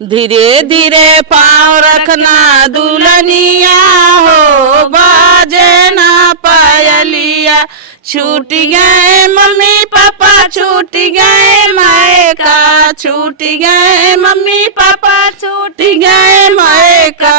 धीरे धीरे पाँव रखना दुल्हनिया हो, बाजे ना पायलिया। छूट गए मम्मी पापा, छूट गए मायका, छूट गए मम्मी पापा, छूट गए मायका।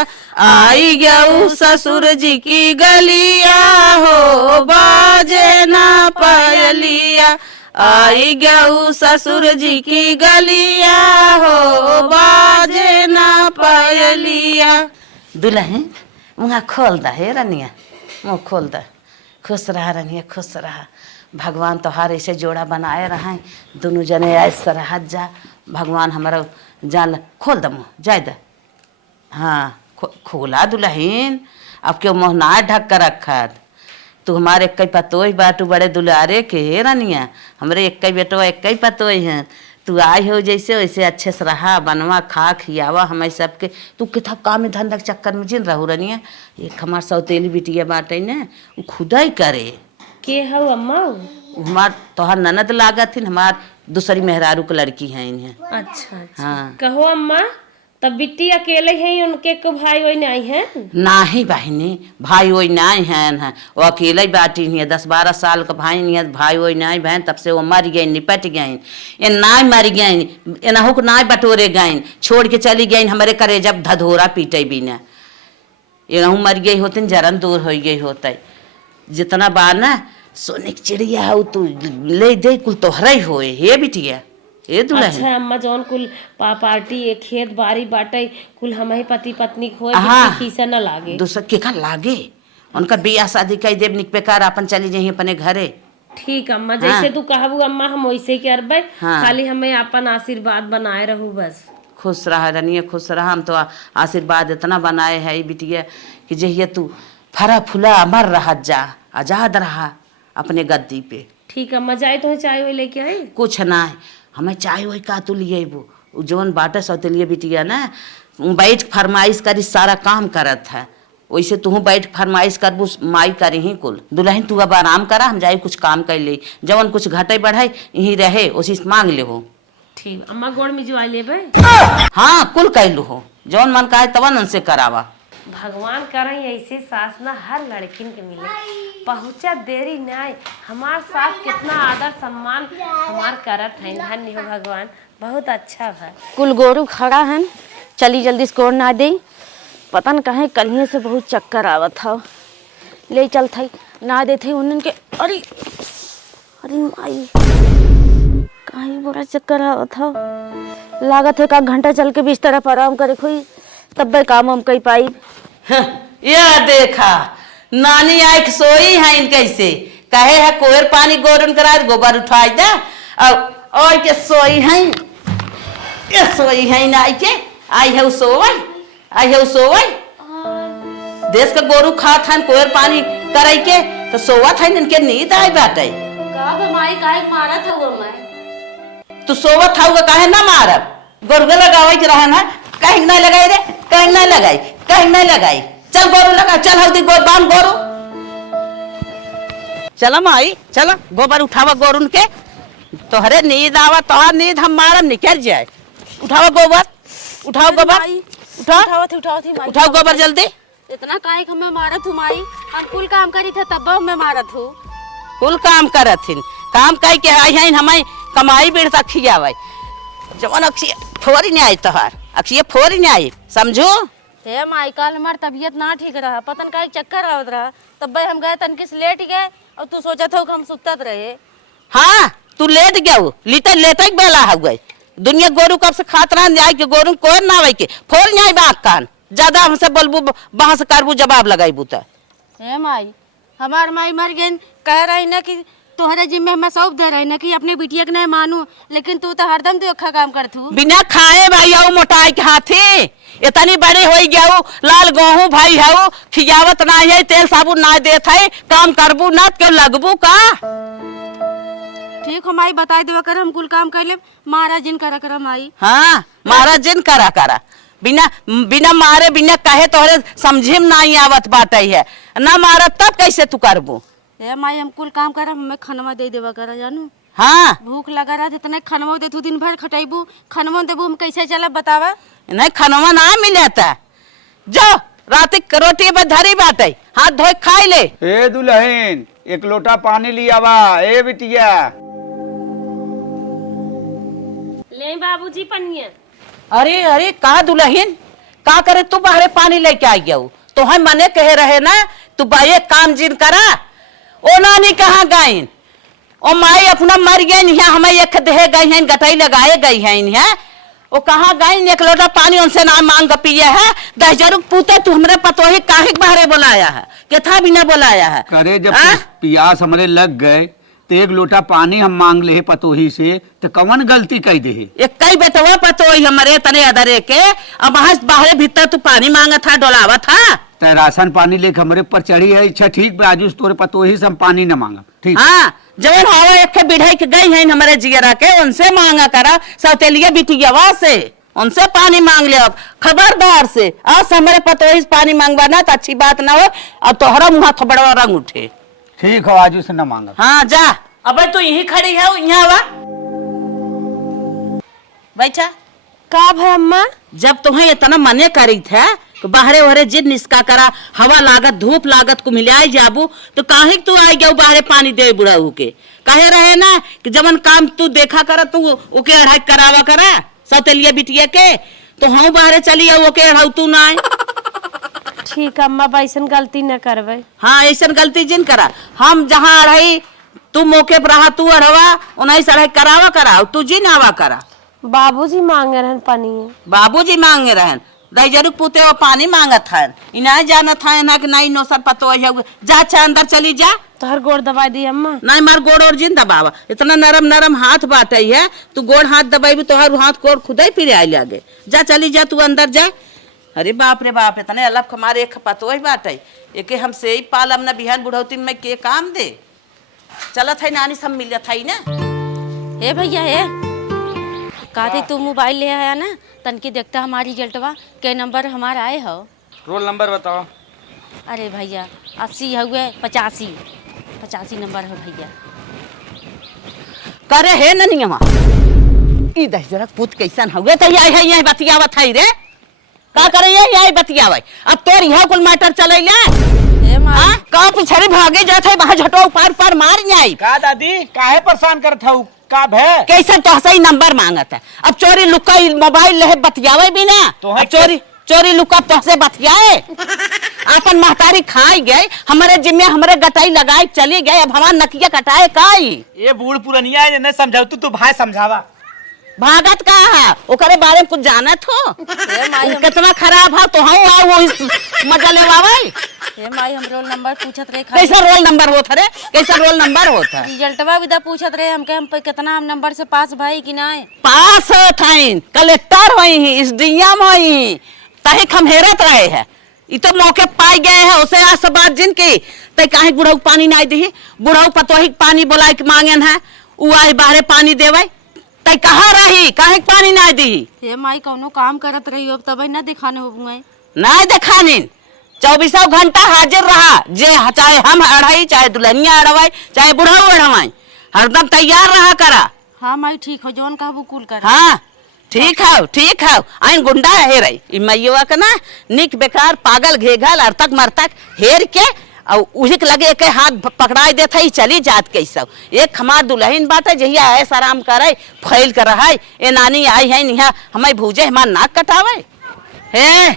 आई गऊ ससुर जी की गलिया हो, बाजे ना पायलिया। आई गऊ ससुर जी की गलिया हो, बाजे ना पायलिया। दुल्हन मुँह खोल दा हे रनिया, मुँह खोल दा। खुश रहा रनिया, खुश रहा। भगवान तोहार ऐसे जोड़ा बनाए रहा है, दोनों जने ऐसे रह जा। भगवान हमारा जान खोल द मुँह, जाए द। हाँ खोला दुल्हन, अब क्यों मुँह ना ढक कर रखा। तू हमारे एक पतोई बाटू बड़े दुलारे के हे रनिया, हमरे एक बेटवा एक पतोई हैं। तू आई हो जैसे वैसे अच्छे से रहा, बनवा खा खियावा हमें सबके। तू कितना काम में धंधा के चक्कर में जिन रहू रनिया। एक हमार सौतेली बिटिया बाटे ने, वो खुदा ही करे। के हो अम्मा? हमार तोहार ननद लागत थी, हमार दूसरी मेहरारू की लड़की है इन्हें। अच्छा अच्छा। हाँ कहो अम्मा, तब बिट्टी अकेले हैं, उनके को भाई वही नहीं है? नाही बहनी, भाई वही नहीं है, वो अकेले ही बाटी है। 10-12 साल का भाई नहीं है, भाई वही नहीं बहन। तब से वो मर गई, निपट गई। ये नाई मर गई, एनहू को नाई बटोरे गई, छोड़ के चली गई हमारे करे जब धधोरा पीटे बिना। एनहू मर गई होती, जरन दूर हो गई होते। जितना बार ना सोने की चिड़िया हो तू ले दे, कुल तोहरा ही होए हे बिटिया। अच्छा अम्मा, जौन कुल पार्टी खेत बाड़ी बाटे कुल हम ही पति पत्नी खोए, खीसा न लागे। दूसर के का लागे, उनका बियाह शादी कई देव निकपेकार अपन चली जाइए अपने घरे। ठीक अम्मा, जैसे तू कहबू अम्मा हम वैसे करबे। खाली हमें अपन आशीर्वाद बनाए रहू बस। खुश रहा रनिया, खुश रहा। हम तो आशीर्वाद इतना बनाए है बिटिया कि जहिए तू फरा फूला अमर रहा, जा आजाद रहा अपने गद्दी पे। ठीक अम्मा, जाए तो चाय वो लेके आई? कुछ ना हमें चाय वही का तू लिए वो जौन बाटे सौतेलिए बिटिया ना, बैठ फरमाइश करी सारा काम करत है। वैसे तू बैठ फरमाइश करबू, माई करी ही कुल। दुल्हन तू अब आराम करा, हम जाए कुछ काम कर ले। जवन कुछ घटे बढ़ाई यहीं रहे उसी मांग ले हो। ठीक अम्मा, गोड़ में जो लेबे। हाँ कुल कैलू हो, जौन मन का है तवन उनसे करावा। भगवान करें ऐसे सास ना हर लड़किन के मिले, पहुँचा देरी नहीं। हमार सास कितना आदर सम्मान हमार करत है, धन्य हो भगवान, बहुत अच्छा है। कुल गोरू खड़ा है, चली जल्दी स्कोर ना दे। पता न कहे कलिए से बहुत चक्कर आवत था, ले चल थी ना दे थे उन्हन के। अरे अरे माई, कहीं बुरा चक्कर आवत था। लागत है का घंटा चल के बिस्तर पर आराम करे खोई, तब बे काम हम कही पाई। यह देखा नानी आई सोई है इनकैसे कहे है कोयर पानी गोरन करा गोबर उठाई दे, और के सोई है, ये सोई है ना आई है सोवई, आई है सोवई। देश का गोरू खात है कोयर पानी कराई के तो सोवत है, इनके नींद आई बाटे। का माई काहे मारत हो मैं? तू सोवत था काहे ना मारब, गोरगा लगावे के रहा ना, कहीं नहीं लगाई रे, कहीं नहीं लगाई, कहीं नहीं लगाई। चल गोरू लगा, चल हल्दी गोर बांध गोरू। चला माई चला, गोबर उठावा गोरुन के। तोहरे नींद आवा, तोहर नींद हम मारम निकल जाए। उठावा गोबर, उठाओ गोबर, उठाओ गोबर जल्दी। इतना काहे कि मैं मारत हूँ माई? हम कुल काम करी थे तब मैं मारत हूँ। कुल काम करत हिन, काम कई के आई हैं हमें कमाई बेड़ तक खियावे। जवन अक्षी फोरी नहीं आई, तोहार अक्षी फोरी नहीं आई, समझो। हे माई, कल हमार तबीयत ना ठीक रहा, पतन का चक्कर आवत रहा, तब हम गए तनकिस लेट गए और तू सोचा था कि हम सुतत रहे। हाँ तू लेट गया, लेते लेते बेला हो गई। दुनिया गोरू कब से खात रहा जाए के गोरू कोई ना आवे के फोर नहीं बात कान। ज्यादा हमसे बोलबू वहां से करबू जवाब लगाईबू त। हे माई, हमार माई मर गई, कह रही ना कि तोहरे जिम्मे मैं सौंप दे रही ना कि अपने बिटिया के नहीं मानू, लेकिन तू तो हरदम तो अच्छा काम करतू। बिना खाए भाई आओ मोटाई के हाथी, इतनी बड़े हो गया लाल गेहूं भाई है, खियावत ना है, तेल साबुन ना देत है, काम करबू ना क्यों लगबू का। ठीक हो माई, बता देवा कर, हम कुल काम कर ले। महाराज जिन करा करा माई। हाँ महाराज जिन करा करा, बिना बिना मारे बिना कहे तोहरे समझे में नहीं आवत बात है ना, मारत तब कैसे तू करबू। ए माई, हम कुल काम कर, हमें खाना दे देवा करा जानू। हाँ भूख लगा रहा जितने खनवा देतू दिन भर खटेबू खनवा देबू हम कैसे चलब बतावा। नहीं खनवा ना मिले था। जो रात रोटी में धरी बाटे हाथ धोए खाई ले। ए दुल्हन एक लोटा पानी लिया वा। ए बिटिया ले बाबूजी पनिया। अरे अरे का दुल्हन का करे तू बाहरे पानी लेके आई गया तो हम मने कहे रहे ना तू बाये काम जिन करा। ओ नानी कहाँ गईन ओ माई अपना मर गई है हमें एक देह गई है गटाई लगाए गई है वो कहाँ गई एक लोटा पानी उनसे ना मांग पिए है। 10,000 पूते तू हमरे पतोही काहे बाहरे बुलाया है केथा भी ना बुलाया है। करे जब पियास हमरे लग गए तो एक लोटा पानी हम मांग ले पतोही से तो कौन गलती कही दे। एक कई बेटवा पतोही हमारे तने अदरे के अब वहां बाहरे भीतर तू पानी मांगा था डोलावा था ते राशन पानी लेके हमरे पर चढ़ी है। अच्छा ठीक बाजू तोरे पतोही से हम पानी न मांगा ठीक। हाँ जवन हवा एक बिढ़ाई के गई है हमारे जियरा के उनसे मांगा करा सौतेलिया बिटिया से उनसे पानी मांग ले। अब खबरदार से आज हमारे पतोही से पानी मांगवा ना तो अच्छी बात ना हो। अब तोहरा मुँह थोबड़ा रंग उठे। ठीक है आजू से न मांगा। हाँ जा अब तू यही खड़ी है यहाँ आवा बैठा। का भाई अम्मा जब तुम्हें इतना मने करी था तो बाहरे वहरे जिद निस्का करा हवा लागत धूप लागत को मिलाई जाबू तो काहे तू आई गया बाहरे पानी दे बुढ़ाऊ के कहे रहे ना कि जबन काम तू देखा करा तू ओके अढ़ाई करावा करा सौतेलिया बिटिया के तो हम बाहरे चली आओ ओके अढ़ाऊ तू ना आए। ठीक अम्मा ऐसन गलती न करबे। हाँ ऐसा गलती जिन करा हम जहाँ अढ़ाई तू मौके पर रहा तू अढ़वा उन्हीं से अढ़ाई करावा करा तू जिन आवा करा। बाबूजी मांगे रहन पानी। बाबूजी मांगे रहन 10,000 पूते वो पानी मांगत था इन्हें जाना था ना कि नहीं नौसर पतो है जा अच्छा अंदर चली जा। तोहर गोड़ दबा दी अम्मा। नहीं मार गोड़ और जिन दबावा इतना नरम नरम हाथ बाटे है तू गोड़ हाथ दबाई तोहर हाथ गोड़ खुद ही फिर आई आगे जा चली जा तू अंदर जा। अरे बाप रे बाप इतने अलग हमारे एक पतो ही बाटे एक हमसे ही पालम न बिहान बुढ़ौती में के काम दे चलत है नानी सब मिलत है ना। ए भैया हे कहते तू मोबाइल ले आया ना तनकी देखता हमारी रिजल्टवा के नंबर हमारा आए हो। रोल नंबर बताओ। अरे भैया 80 हुए 85 नंबर है भैया। करे है न नहीं वहाँ ई 10,000 पूत कैसन हुए तो यही बतियावत है रे का करे यही बतियावे। अब तोर यहाँ कुल मैटर चले का पिछड़ी भागे जाते वहाँ झटो पार पार मार जाई। का दादी काहे परेशान करत हऊ का भे कैसे तो सही नंबर मांगत है। अब चोरी लुका मोबाइल ले बतियावे भी ना तो चोरी लुका तो से बतियाए अपन महतारी खाई गए हमारे जिम्मे हमारे गटाई लगाए चली गए अब हमारा नकिया कटाए काई। ये बूढ़ पुरनिया है नहीं समझाऊ तू भाई समझावा। भागत का है ओकरे बारे में कुछ जानत हो कितना खराब है तो हम आओ मजा लेवावे। हे माई हम रोल नंबर पूछत रहे कैसा रोल नंबर होता रे कैसा रोल नंबर होता रिजल्टवा भी दा पूछत रहे हमके हम पे कितना हम नंबर से पास भाई कि ना पास थाइन कलेक्टर हुई इस दुनिया में हुई तही खमहेरत रहे है ये तो मौके पाई गए हैं उसे आज सब बात जिनकी तय काहे बुढ़ऊ पानी नहीं दी बुढ़ऊ पतोही पानी बोला के मांगन है उ आई बाहरे पानी देवे तय कहाँ रही काहे पानी नहीं दी। हे माई कौनो काम करत रही अब तब ना दिखाने हो नहीं दिखानी 24 घंटा हाजिर रहा जे चाहे हम अढ़ाई चाहे दुल्हनिया अढ़वाई चाहे बुढ़ऊ अढ़वाई हरदम तैयार रहा करा। हाँ माई ठीक हो जौन कहबू कुल कर। हाँ ठीक है आइन गुंडा है रही मैया का ना निक बेकार पागल घेघल अर्थक मरतक हेर के और उहिक लगे के हाथ पकड़ाई देता ही चली जात के सब एक हमार दुल्हन बात है जहिया ऐसा आराम करे फैल कर रहा है ए नानी आई है निहा हमें भूजे हमार नाक कटावे हे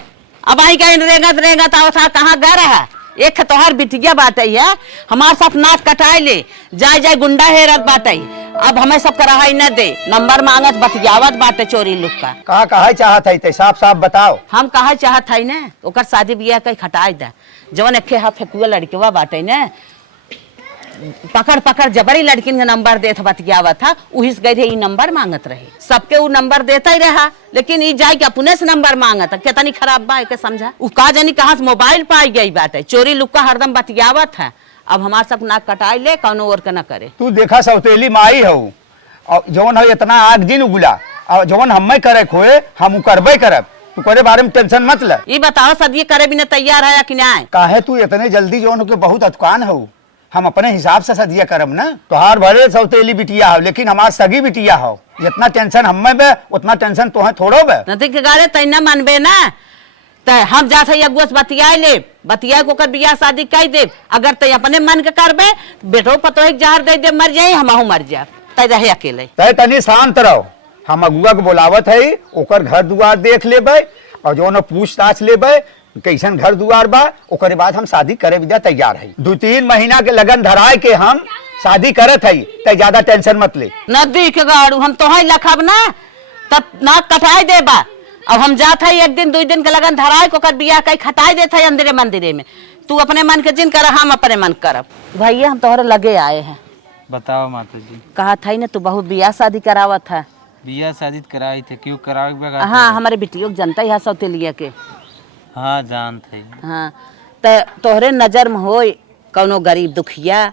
अब आई कहीं रेंगत आवता कहाँ गा रहा एक तोहर बिटिया बात है हमार सब नाक कटाए ले जाए गुंडा हेरत बात है अब हमें सब करा न दे नंबर मांगत बतियावत बाटे चोरी लुक का कहा चाहत है साफ साफ बताओ। हम कहा चाहत है ना ओकर शादी बियाह कहीं खटाई दे जवन एक फेकुआ लड़केवा बाटे न पकड़ जबरी लड़किन के नंबर देत बतियावा था उही से गए नंबर मांगत रहे सबके वो नंबर देता ही रहा लेकिन ई जाए के अपने से नंबर मांगत कितनी खराब बा के समझा उ का जानी कहाँ से मोबाइल पाई गई बाटे चोरी लुक्का हरदम बतियावत है। अब हमार सब नाक कटाई ले कौनो और के न करे। तू देखा सौतेली माई हऊ और जवन हो इतना आग दिन उगला और जवन हम करे खोए हम करबे करब तू करे बारे में टेंशन मत ले। ये बताओ सदी करे भी न तैयार है कि नहीं काहे तू इतने जल्दी जवन के बहुत अतकान हऊ हम अपने हिसाब से सदिया करब ना। तोहार भले सौतेली बिटिया हो लेकिन हमार सगी बिटिया हो। जितना टेंशन हमें बे उतना टेंशन तोहे थोड़ो बे। नदी के गाड़े तैना मानबे ना तो हम जा थे अगुआ से बतिया ले, बतिया को कर बियाह शादी कह दे। अगर तय अपने मन के करबे बेटो पतो एक जहर दे दे मर जाए हमहू मर जा तय रहे अकेले। तय तनी शांत रहो, हम अगुआ के बोलावत है, ओकर घर दुआर देख लेबे और जो न पूछताछ लेबे कैसन घर दुआर बा, ओकरे बाद हम शादी करे बिदा तैयार है। 2-3 महीना के लगन धराए के हम शादी करत है, तय ज्यादा टेंशन मत ले। नदी के गाड़ू हम तो लखब ना तब नाक कटाई देबा। अब हम जात है 1 दिन 2 दिन के लगन धराए को कर बियाह कई खटाई देत है अंदरे मंदिरे में। तू अपने मन के जिन कर, हम अपने मन करब। भैया हम तोहरे लगे आए हैं। बताओ माता जी। कहा था ना तू बहुत बियाह शादी करावत है। बियाह शादी कराई थे, क्यों करावे? हाँ हमारे बिटियों को जनता है सौतेलिया के। हाँ जानते हैं। हाँ तो तोहरे नजर में हो कौनो गरीब दुखिया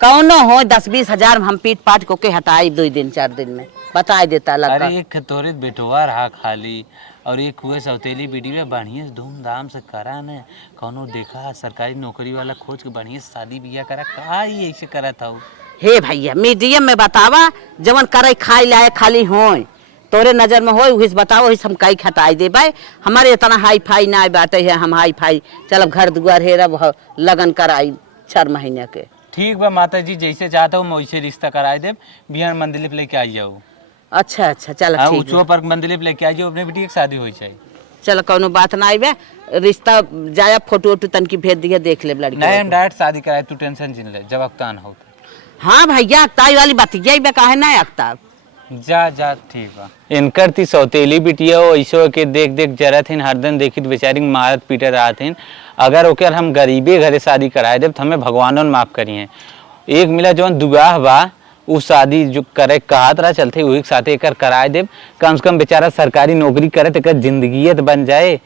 कौनो हो 10-20 हजार हम पीट पाट को के हटाई 2 दिन 4 दिन में बता देता लगा। अरे एक तोरे बेटवा रहा खाली और एक हुए सौतेली वीडियो बढ़िया से धूमधाम से करा न। कौनो देखा सरकारी नौकरी वाला खोज के बढ़िया शादी बियाह करा, का ही ऐसे करा था। हे भैया मीडियम में बतावा जवन करे खाई लाए खाली होए तोरे नजर में होए उहिस बताओ, उहिस हम कई खटाई दे भाई। हमारे इतना हाई फाई ना बाटे है, हम हाई फाई चलब घर दुआर हेरा लगन कराई 4 महीने के। ठीक बा माता जी, जैसे चाहता हूँ मैं वैसे रिश्ता कराए दे। बिहार मंदिर पे लेके आई जाओ। अच्छा चलो ठीक उचो पर मंदिर पे लेके आई जाओ, अपने बेटी की शादी हो जाए। चलो कोनो बात ना आई रिश्ता जाया फोटो वोटो तन की भेज दिया देख ले लड़की। नहीं हम डायरेक्ट शादी कराए, तू टेंशन जिन ले जब अक्ता ना हो। हाँ भैया ताई वाली बात यही बे काहे ना अक्ता। जा जा ठीक बा। इनकर ती सौतेली बिटिया हो ऐसो के देख देख जरत हिन, हरदम देखित बेचारी मारत पीटत रहत हिन। अगर ओकर हम गरीबे घरे शादी कराए देब तो हमें भगवानों ने माफ करी है। एक मिला जौन दुगाह बा उ शादी जो करे कहत रहा चलते वही के साथे एकर कराए देब। कम से कम बेचारा सरकारी नौकरी करे तो जिंदगियत बन जाए,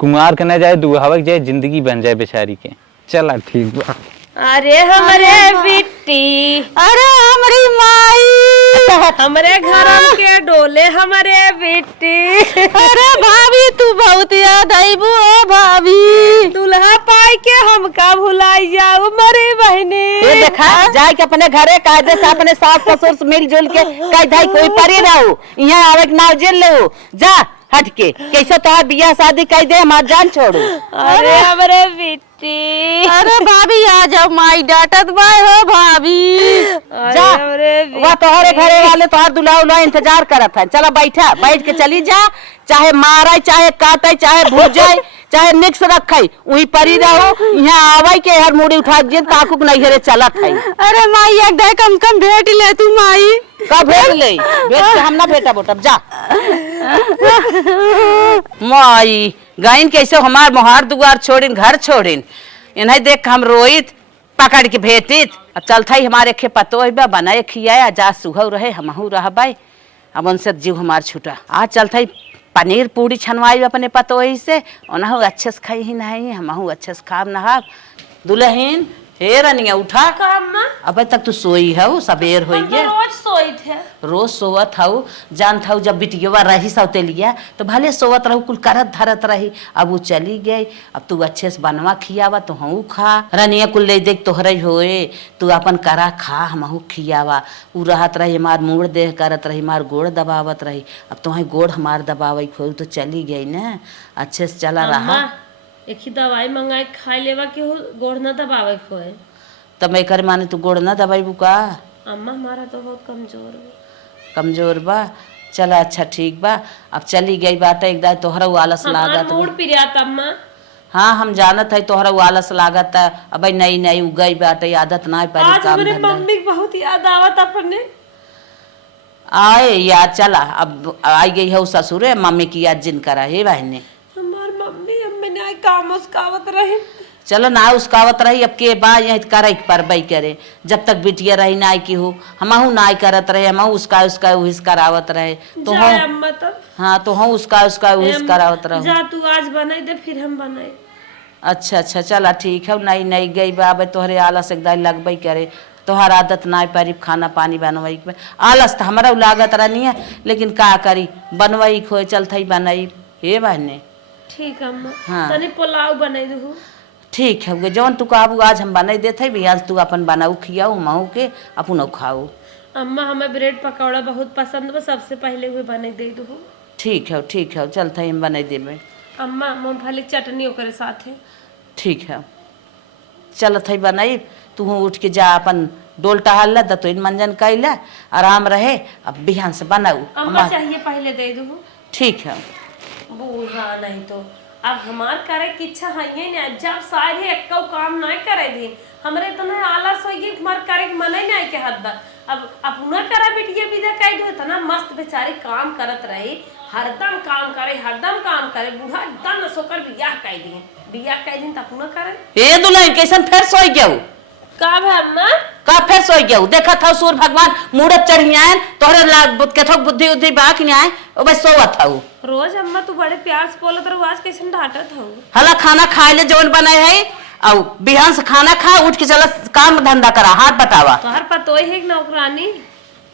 कुमार के न जाए दुगाहवा के जाए, जिंदगी बन जाए बेचारी के। चला ठीक बा। अरे हमरे बिट्टी, अरे हमारी माई, हमरे घर के डोले हमरे बिट्टी। अरे भाभी तू बहुत याद आई बू भाभी। दुल्हा पाई के हमका भुलाई जाऊ मरे बहनी। ये देखा जाए के अपने घरे कायदे से अपने सास ससुर से मिलजुल के कई धाई कोई परी रहो, यहाँ आवे के नाव जेल लो जा हट के। कैसे तो बियाह शादी कह दे हमार जान छोड़ो। अरे हमरे बिट्टी। अरे भाभी आ जाओ, माई डांटत बाय हो भाभी। जा वह तोहरे घरे वाले तोहर दुल्हा उल्हा इंतजार करत है। चला बैठा, बैठ के चली जा, चाहे मारे चाहे काटे चाहे भूजाए चाहे निक्स रखे वही परी रहो। यहाँ आवे के हर मुड़ी उठा दिए काकू नहीं हेरे चलत है। अरे माई एक दे कम भेट ले तू माई। का भेट ले भेट के हम ना बेटा बोटब जा। माई गाइन कैसे हमार मोहार दुआर छोड़िन घर छोड़िन, इन्हें देख हम रोइत पकड़ के भेटित। अब चलता ही हमारे खे पतो है बनाए खियाए जा सुहव रहे हमहू रह भाई। अब उनसे जीव हमार छूटा। आज चलता ही पनीर पूरी छनवाई अपने पतो से उनहु अच्छे से खाई ही नहीं, हमहू अच्छे से खाब नहाब। दुल्हन हे रनिया उठा, अबे तक तू सोई है सबेर हो गया। रोज सोईत है, रोज सोवत हूँ जानत हूँ। जब बिटिया रही सौतेलिया तो भले सोवत रहू कुल करत धरत रही। अब वो चली गई, अब तू अच्छे से बनवा खियावा तो हूँ खा। रनिया कुल ले देख तोहरे होए तू अपन करा खा हमहू खियावा। उ रहत रही हमार मुड़ देह करत रही, हमार गोड़ दबावत रही। अब तुम्हें गोड़ हमार दबावे खो तो चली गई ना, अच्छे से चला रहा। एक ही दवाई मंगाए खा लेवा के गोड़ न दबावे को है। तब मैं कर माने तू गोड़ ना दबाई बुका। अम्मा हमारा तो बहुत कमजोर कमजोर बा। चला अच्छा ठीक बा। अब चली गई बात एक दाई तोहरा आलस लागत मूड पिरियात अम्मा। हाँ हम जानत है तोहरा आलस लागत है। अब नई नई उगई बाटे आदत ना पड़ी आज काम मेरे मम्मी की बहुत याद आवत अपने। आए याद चला अब आई गई है ससुरे मम्मी की याद जिन करा है बहने। हमार मम्मी अम्मी ने काम उसकावत रहे। चलो ना उसकावत रही अब के बा यही करे पर बई करे। जब तक बिटिया रही नाई की हो हमहू नाई करत रहे, हमहू उसका उहिस करावत रहे तो अम्मा तो हाँ तो हम उसका उहिस करावत रहो। जा तू आज बनाई दे फिर हम बनाए। अच्छा चला ठीक है। नई नई गई बाबे तोहरे आलस एकदम लगबई करे। तोहर आदत ना पारी खाना पानी बनवाई के आलस तो हमारा लागत रहनी है, लेकिन का करी बनवाई खोए चलते ही बनाई हे बहने। ठीक अम्मा। हाँ। तनी पुलाव बनाई दू। ठीक है उगे जवन तू कहबू आज हम बनाई देते भी आज तू अपन बनाऊ खियाऊ महू के अपन खाऊ। अम्मा हमें ब्रेड पकौड़ा बहुत पसंद बा, सबसे पहले हुए बने दे दो। ठीक है चलते हम बनाई देबे। अम्मा मूंगफली चटनी ओकरे साथे। ठीक है चलत है बनाई, तू उठ के जा अपन डोल टहल द तो इन मंजन कैला आराम रहे। अब बिहान से बनाऊ अम्मा चाहिए पहले दे दो। ठीक है बूढ़ा नहीं तो अब हमार करे की इच्छा है ही नहीं, जब सारे एक काम नहीं करे दी हमरे इतना आलस हो गई हमार करे के मन नहीं के हद अब अपना करा बिटिया विदा कह दो इतना मस्त बेचारी काम करत रही, हरदम काम करे बूढ़ा एकदम सोकर बियाह कह दी त अपना करे। ए दुल्हन कैसन फिर सोई गऊ का है अम्मा का फिर सोई गऊ देखा था सूर्य भगवान मूरत चढ़ियान तोहरे कथो बुद्धि उद्धि बाक नहीं आए ओ बस सोवत हऊ। रोज अम्मा तू बड़े प्यार से बोलत रहो, आज कैसे डांटत हो। हला खाना खाए ले जवन बनाए है औ बिहान से खाना खा उठ के चला काम धंधा करा हाथ बटावा। तोहर पतोई है कि नौकरानी?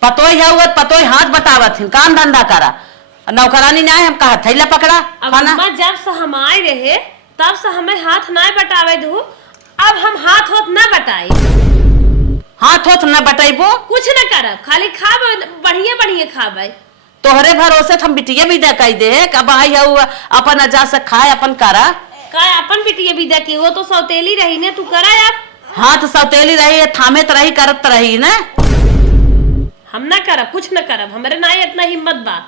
पतोई है वो पतोई हाथ बटावत काम धंधा करा, नौकरानी नहीं हम कहा थैला पकड़ा अब खाना। अम्मा जब से हम आए रहे तब से हमें हाथ ना बटावे दू, अब हम हाथ होत ना बटाई। हाथ होत न बटाइबो कुछ न करब, खाली खाब बढ़िया खाबे। तोहरे भरोसे हम बिटिया विदा कह दे कब आई हऊ अपन अजा से खाए अपन करा। का अपन बिटिया विदा की वो तो सौतेली रही ने, तू करा अब। हाथ सौतेली रही थामेत रही करत रही ना। हम ना करब, कुछ न करब, हमरे ना इतना हिम्मत बा।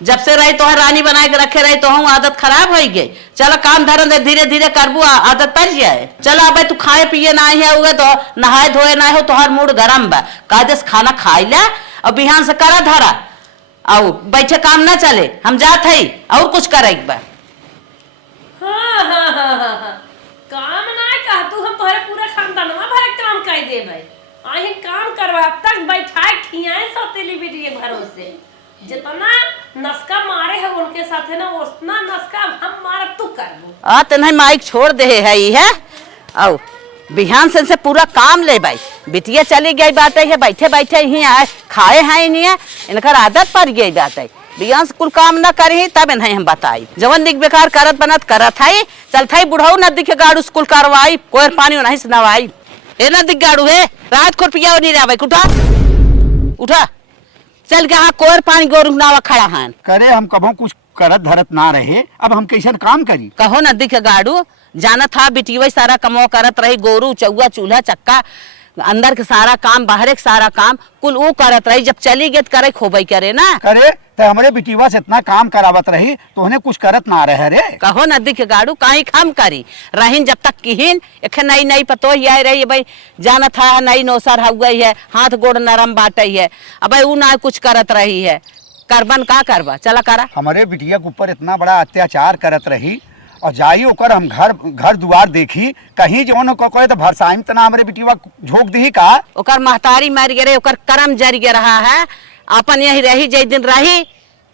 जब से रही तोहर रानी बना के रखे रही तो हम आदत खराब हो गई। चलो काम धरन दे धीरे धीरे करबू आदत पड़ जाए। चलो अब तू खाए पिए ना है हुए तो नहाए धोए ना हो तोहर मूड गरम बा कायदे से खाना खाई ले और बिहान से करा धरा आओ बैठे काम ना चले हम जात है और कुछ करे बा। हाँ। काम ना कह तू हम तोहरे पूरा खानदानवा भर काम कर देबे, आही काम करवा अब तक बैठा खियाए सौतेली बिटिया भरोसे। जितना नस्का मारे है उनके साथ है ना उतना नस्का हम मारब तू करबू। आ तन्हे माइक छोड़ दे है आओ बिहान से पूरा काम ले भाई बिटिया चली गई बात है बैठे बैठे ही आए खाए हैं नहीं है इनकर आदत पड़ गई बात है। बिहान से कुल काम न करी तब नहीं हम बताई जवन दिख बेकार करत बनत करत है चल थाई बुढ़ाऊ न दिखे गाड़ू स्कूल करवाई कोई पानी नहीं से नवाई ए न दिख गाड़ू है रात को पिया नहीं रहा उठा उठा चल के हाँ कोर पानी गोरू नावा खड़ा है करे हम कभो कुछ करत धरत ना रहे अब हम कैसन काम करी। कहो न दिख गाड़ू जाना था बिटिया सारा कमो करत रही गोरू चौआ चूल्हा चक्का अंदर के सारा काम बाहर के सारा काम कुल वो करत रही जब चली गई करे खोबई करे ना करे तो हमारे बिटिया से इतना काम करावत रही तो उन्हें कुछ करत ना रहे रे। कहो नदी के गाड़ू काहे काम करी रहीन जब तक किहिन एक नई नई पतो ही आई रही है भाई जाना था नई नौसर हो गई है हाथ गोड़ नरम बाटे है अब भाई वो ना कुछ करत रही है करबन का करबा चला करा। हमारे बिटिया के ऊपर इतना बड़ा अत्याचार करत रही और जाई ओकर हम घर दुआर देखी कहीं जो न कोई तो भरसाई में तना हमारे बिटिया झोंक दी का ओकर महतारी मर गए ओकर कर्म जर गे रहा है अपन यही रही जै दिन रही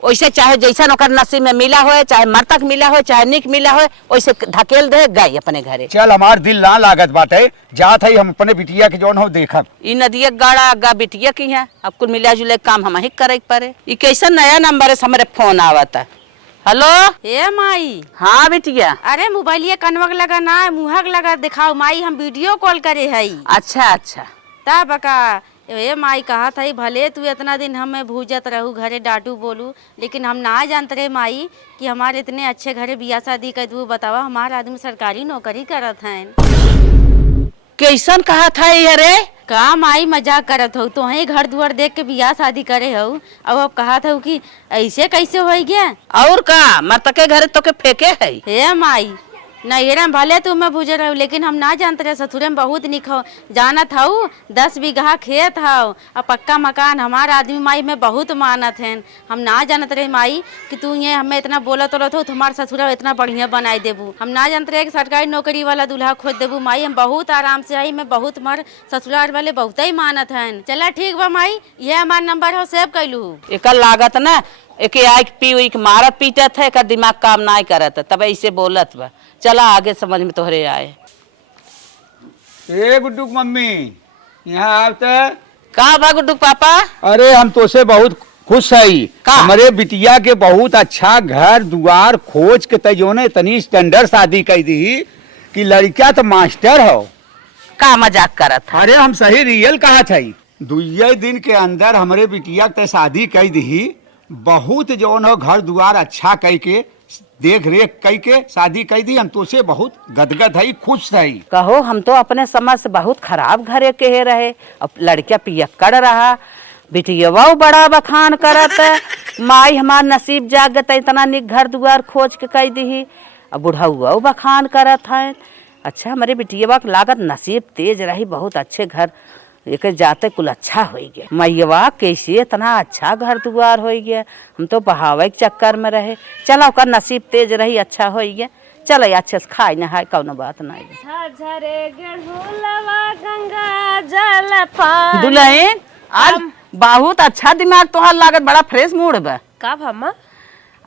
वैसे चाहे जैसन ओकर नसीब में मिला हो चाहे मरतक मिला हो चाहे निक मिला हो वैसे धकेल दे गई अपने घरे। चल हमार दिल ना लागत बाटे जात है हम अपने बिटिया के जौन हो देखब ई नदिया गाड़ा अग्गा बिटिया की है अब कुल मिला जुले काम हम ही करे पड़े। ई कैसा नया नंबर है हमारे फोन आवता। हेलो ए माई। हाँ बिटिया। अरे मोबाइलिया कनवक लगा ना मुहक लगा दिखाओ माई हम वीडियो कॉल करे है। अच्छा अच्छा ता बका ए माई कहा था भले तू इतना दिन हमें भूजत रहू घरे डांटू बोलू लेकिन हम ना जानते रहे माई कि हमारे इतने अच्छे घरे बियाह शादी कर दू बतावा हमारा आदमी सरकारी नौकरी करत हैं। कैसन कहा था ये रे का माई मजाक करत हो तो ही घर दुआर देख के बियाह शादी करे हो अब कहा था कि ऐसे कैसे हो गया और का मरतके घरे तो के फेंके है। हे माई नैहरा भले तू मैं भूजे रहू लेकिन हम ना जानते रहे ससुरे में बहुत निक हो जानत हूँ 10 बीघा खेत हो और पक्का मकान हमारा आदमी माई में बहुत मानत है हम ना जानते रहे माई कि तू ये हमें इतना बोलत हो तो तुम्हारा ससुरा इतना बढ़िया बनाई देबू हम ना जानते रहे कि सरकारी नौकरी वाला दूल्हा खोज देबू माई हम बहुत आराम से आई मैं बहुत मर ससुराल वाले बहुत ही मानत है। चला ठीक बा माई ये हमारा नंबर हो सेव कैलू एक लागत ना एक आँख पी उक मारत पीटत है का दिमाग काम ना करत तब ऐसे बोलत बा। चला आगे समझ में तोहरे आए। ए गुड्डू मम्मी यहाँ आवते का बा गुड्डू पापा। अरे हम तो से बहुत खुश है का? हमारे बिटिया के बहुत अच्छा घर दुआर खोज के तजोने तनी स्टैंडर्ड शादी कर दी कि लड़का तो मास्टर हो। का मजाक करत है? अरे हम सही रियल कहा था। दुइये दिन के अंदर हमरे बिटिया ते शादी कर दी। बहुत जौन हो घर दुआर अच्छा कह के देख रेख कह के शादी कर दी। हम तो से बहुत गदगद है, खुश है। कहो हम तो अपने समझ से बहुत खराब घरे के रहे। अब लड़का पियक्कड़ रहा, बिटिया बड़ा बखान करत। माई हमार नसीब जागत इतना निक घर दुआर खोज के कह दी। अब बुढ़ाऊ बखान करत है। अच्छा हमारे बिटिया के लागत नसीब तेज रही, बहुत अच्छे घर एक जाते कुल अच्छा हो गया। मैया कैसे इतना अच्छा घर दुआर हो गया। हम तो बहावे के चक्कर में रहे। चलो ओकर नसीब तेज रही, अच्छा हो गया। चलो अच्छे से खाए नहाए, कौनो बात नहीं। दुल्हन आज बहुत अच्छा दिमाग तोहार लागत, बड़ा फ्रेश मूड बा। का भम्मा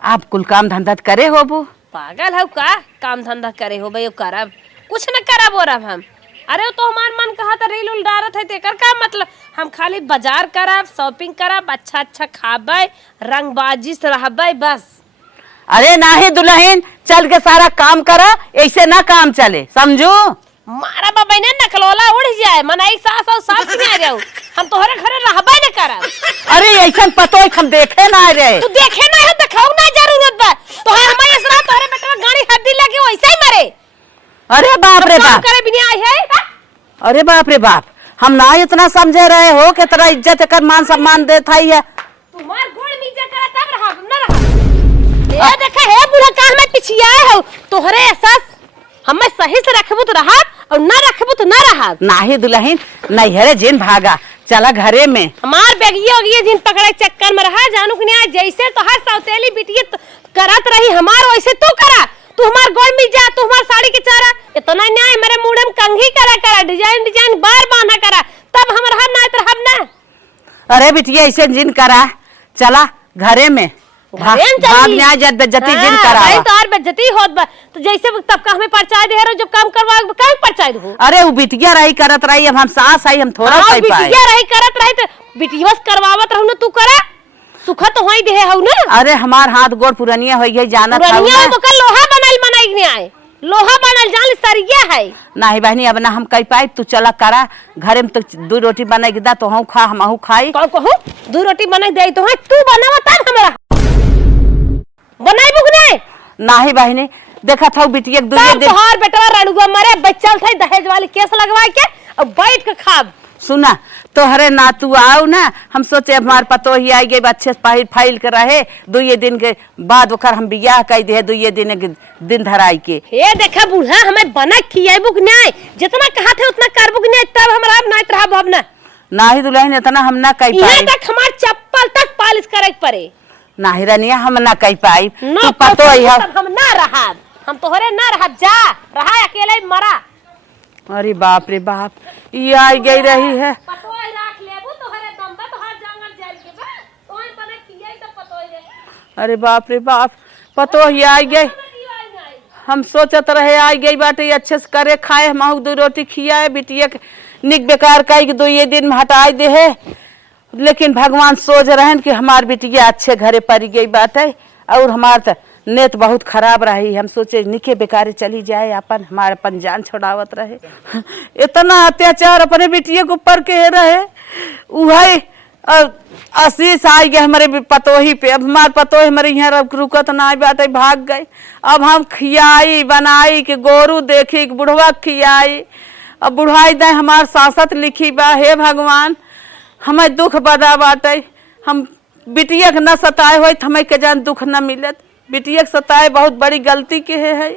आप कुल काम धंधा करे होबू। पागल हो का? काम धंधा करे हो भाई? करब कुछ न करब हो रहा हम। अरे तो हमार मन कहा था रील उल डारत है तेकर का मतलब? हम खाली बाजार करब, शॉपिंग करब, अच्छा अच्छा खाबे, रंगबाजी से रहबे बस। अरे नाही दुल्हन, चल के सारा काम करा, ऐसे ना काम चले, समझो। मारा बाबा ने नकलोला उड़ जाए, मन एक सास और सास में आ जाओ। हम तोहरे घरे रहबे न करब। अरे ऐसा पतो है हम देखे ना रहे। तू देखे ना है, दिखाऊ ना जरूरत बा। तोहरे हमारे असरा तोहरे बेटा गाड़ी हड्डी लगे वैसे ही मरे। अरे बाप रे बाप, करे बिना आई है। अरे बाप रे बाप, हम ना इतना समझे रहे हो कि तेरा इज्जत कर मान सम्मान देता ही है। तुम्हार गोड़ नीचे करा तब रहा न रहा। ये देखा है बुढ़ा का हमें पिछियाए हो। तोहरे एहसास हमें सही से रखबू तो रहा और ना रखबू तो ना रहा। नाही दुल्हन, नहीं है जिन भागा, चला घरे में। हमार बेगिया होगी जिन पकड़े चक्कर में रहा। जानू कि नहीं, जैसे तो हर सौतेली बिटिया करत रही हमार, वैसे तू करा। तू हमार गोड़ में जा, तू हमार साड़ी के चारा इतना न्याय मेरे मुंह में कंघी करा डिजाइन डिजाइन बार बांधा करा, तब हम रहब ना तो रहब ना। अरे बिटिया ऐसे जिन करा, चला घरे में। भाग न्याय बेज्जती जिन करा। भाई तो और बेइज्जती होत बा। तो जैसे तब का हमें परचाय दे रहे, जब काम करवा काम परचाय दो। अरे वो बिटिया रही करत रही, अब हम सास आई, हम थोड़ा सही पाए। बिटिया रही करत रही तो बिटिया करवावत रहू ना, तू करा सुखा तो होई दे हऊ ना। अरे हमार हाथ गोड़ पुरनिया हो गई, जाना था पुरनिया तो कल लोहा बनल बनाई नहीं आए, लोहा बनल जान सरिया है। नहीं बहनी, अब ना हम कह पाई। तू चला करा घरे में, तो 2 रोटी बनाई दा तो हम खा, हम खाई। कहू 2 रोटी बनाई दे तो है, तू बनावा तब हमरा बनाई बुगने। नहीं बहनी, देखा था बिटिया के 2 दिन तोहार बेटवा रड़ुआ मरे बच्चल थे, दहेज वाली केस लगवाए के अब बैठ के खाब। सुना तोहरे नातू आओ ना, हम सोचे हमार पतो ही आई गई, अच्छे से फाइल के रहे। 2 दिन के बाद ओकर हम बियाह कर दे, 2 दिन के दिन धराई के। हे देखा बूढ़ा, हमें बना खियाबुक नहीं, जितना कहा थे उतना करबुक नहीं, तब हमरा अब नहीं रहब अब ना। नाही दुल्हन, इतना हम ना कह पाई। यहां तक हमार चप्पल तक पालिश करे के पड़े। नाही रनिया, हम ना कह पाई। तू पतो ही हम ना रहब, हम तोहरे ना रहब, जा रहा अकेले मरा। अरे बाप रे बाप, ये आई गई रही है। पतोय राख लेबू तोहरे दम बा, तोहर जंगल जाल के बा, तोहर बने खियाई त पतोय रे। अरे बाप रे बाप, पतो ही आई गई। हम सोचत रहे आई गई बाटे अच्छे से करे खाए, हम 2 रोटी खियाए, बिटिया के निक बेकार कई 2 दिन में हटाई दे है। लेकिन भगवान सोच रहे कि हमार बिटिया अच्छे घरे पड़ गई बाटे, और हमार तो नेत बहुत खराब रही। हम सोचे निके बेकारे चली जाए, अपन हमारे अपन जान छोड़ावत रहे। इतना अत्याचार अपने बिटिया के ऊपर के रहे, वही आशीष आई गए हमारे पतोही पे। अब हमारे पतोही हमारे यहाँ रुकत ना आई बात, भाग गई। अब हम खियाई बनाई कि गोरू देखी कि बुढ़वा खियाई, अब बुढ़ाई दे हमार सासत लिखी बा। हे भगवान, हमें दुख बदा बाटे। हम बिटिया के न सताए हो, हमें के जान दुख न मिलत। बिटिया के सताए बहुत बड़ी गलती के है।